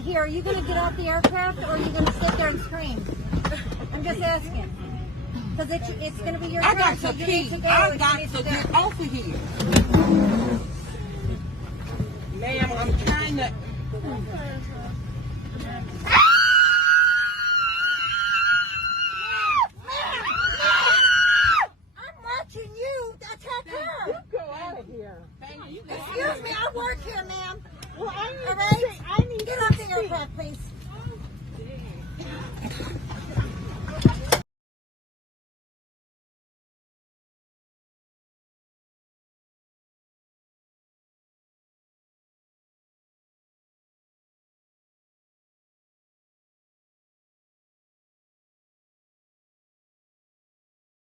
here, are you going to get off the aircraft or are you going to sit there and scream? I'm just asking. Because it's going to be your turn. I got to pee. I got to get off of here. Ma'am, I'm trying to... Go out of here. Excuse me, I work here, ma'am. Well, All right?